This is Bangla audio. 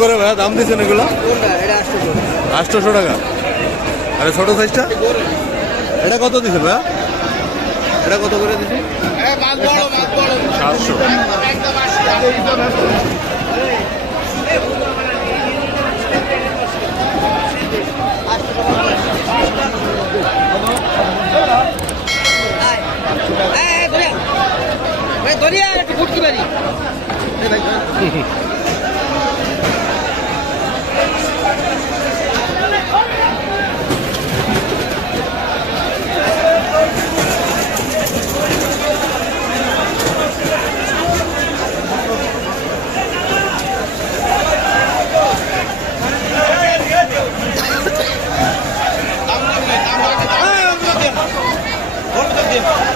করে ভাইয়া দাম দিচ্ছেন এগুলো? আটশোশো টাকা। আরে ছোট সাইজটা এটা কত দিছে ভাইয়া এটা কত করে দিছে? সাতশো। ধরিয়া। একটু ফুটকি বাড়ি। দাম